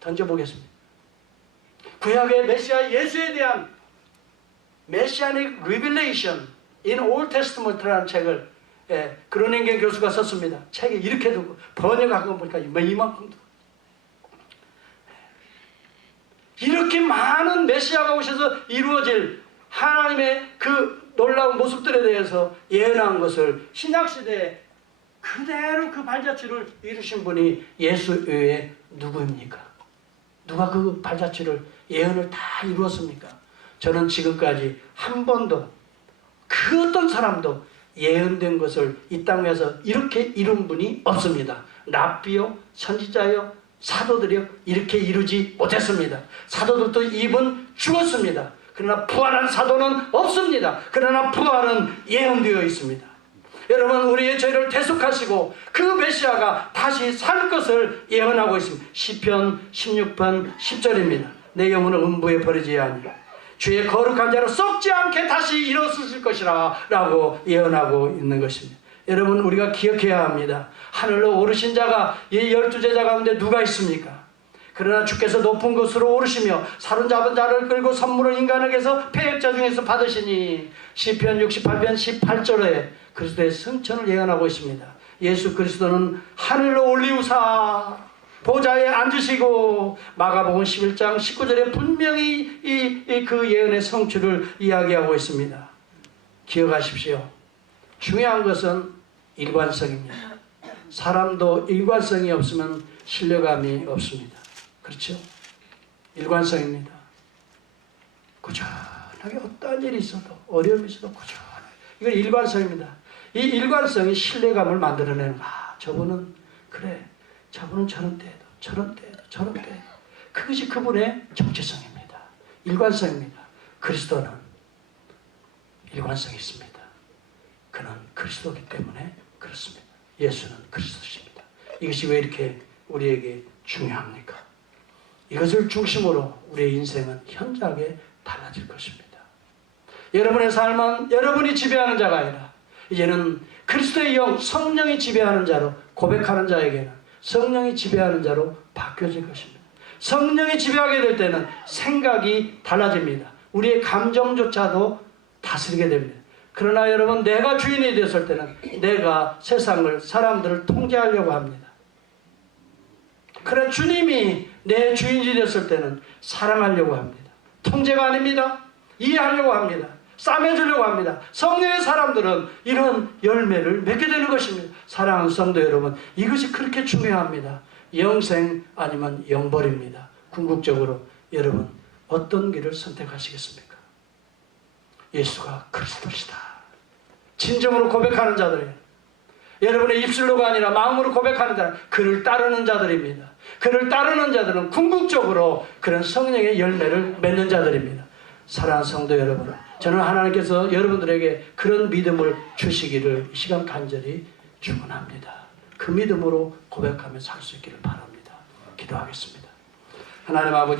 던져보겠습니다. 구약의 메시아 예수에 대한 Messianic Revelation in Old Testament라는 책을 그로닝겐 교수가 썼습니다. 책에 이렇게 두고 번역한 거 보니까 이만큼 이렇게 많은 메시아가 오셔서 이루어질 하나님의 그 놀라운 모습들에 대해서 예언한 것을 신약시대에 그대로 그 발자취를 이루신 분이 예수 외에 누구입니까? 누가 그 발자취를 예언을 다 이루었습니까? 저는 지금까지 한 번도 그 어떤 사람도 예언된 것을 이 땅에서 이렇게 이룬 분이 없습니다. 랍비요, 선지자요, 사도들이요, 이렇게 이루지 못했습니다. 사도들도 입은 죽었습니다. 그러나 부활한 사도는 없습니다. 그러나 부활은 예언되어 있습니다. 여러분, 우리의 죄를 대속하시고 그 메시아가 다시 살 것을 예언하고 있습니다. 시편 16편 10절입니다. 내 영혼을 음부에 버리지 아니하리라. 주의 거룩한 자로 썩지 않게 다시 일어서실 것이라 라고 예언하고 있는 것입니다. 여러분, 우리가 기억해야 합니다. 하늘로 오르신 자가 이 12제자 가운데 누가 있습니까? 그러나 주께서 높은 곳으로 오르시며 사로잡은 자를 끌고 선물을 인간에게서 패역자 중에서 받으시니 시편 68편 18절에 그리스도의 승천을 예언하고 있습니다. 예수 그리스도는 하늘로 올리우사 보좌에 앉으시고 마가복음 11장 19절에 분명히 그 예언의 성취를 이야기하고 있습니다. 기억하십시오. 중요한 것은 일관성입니다. 사람도 일관성이 없으면 신뢰감이 없습니다. 그렇죠? 일관성입니다. 꾸준하게 어떠한 일이 있어도 어려움이 있어도 꾸준하게, 이건 일관성입니다. 이 일관성이 신뢰감을 만들어내는, 저분은 그래, 저분은 저런 때에도 저런 때에도 저런 때에도, 그것이 그분의 정체성입니다. 일관성입니다. 그리스도는 일관성이 있습니다. 그는 그리스도이기 때문에 그렇습니다. 예수는 그리스도십니다. 이것이 왜 이렇게 우리에게 중요합니까? 이것을 중심으로 우리의 인생은 현저하게 달라질 것입니다. 여러분의 삶은 여러분이 지배하는 자가 아니라 이제는 그리스도의 영, 성령이 지배하는 자로, 고백하는 자에게는 성령이 지배하는 자로 바뀌어질 것입니다. 성령이 지배하게 될 때는 생각이 달라집니다. 우리의 감정조차도 다스리게 됩니다. 그러나 여러분, 내가 주인이 되었을 때는 내가 세상을, 사람들을 통제하려고 합니다. 그러나 주님이 내 주인이 되었을 때는 사랑하려고 합니다. 통제가 아닙니다. 이해하려고 합니다. 싸매주려고 합니다. 성령의 사람들은 이런 열매를 맺게 되는 것입니다. 사랑하는 성도 여러분, 이것이 그렇게 중요합니다. 영생 아니면 영벌입니다. 궁극적으로 여러분 어떤 길을 선택하시겠습니까? 예수가 그리스도시다. 진정으로 고백하는 자들이에요. 여러분의 입술로가 아니라 마음으로 고백하는 자는 그를 따르는 자들입니다. 그를 따르는 자들은 궁극적으로 그런 성령의 열매를 맺는 자들입니다. 사랑하는 성도 여러분, 저는 하나님께서 여러분들에게 그런 믿음을 주시기를 이 시간 간절히 축원합니다. 그 믿음으로 고백하며 살 수 있기를 바랍니다. 기도하겠습니다. 하나님 아버지,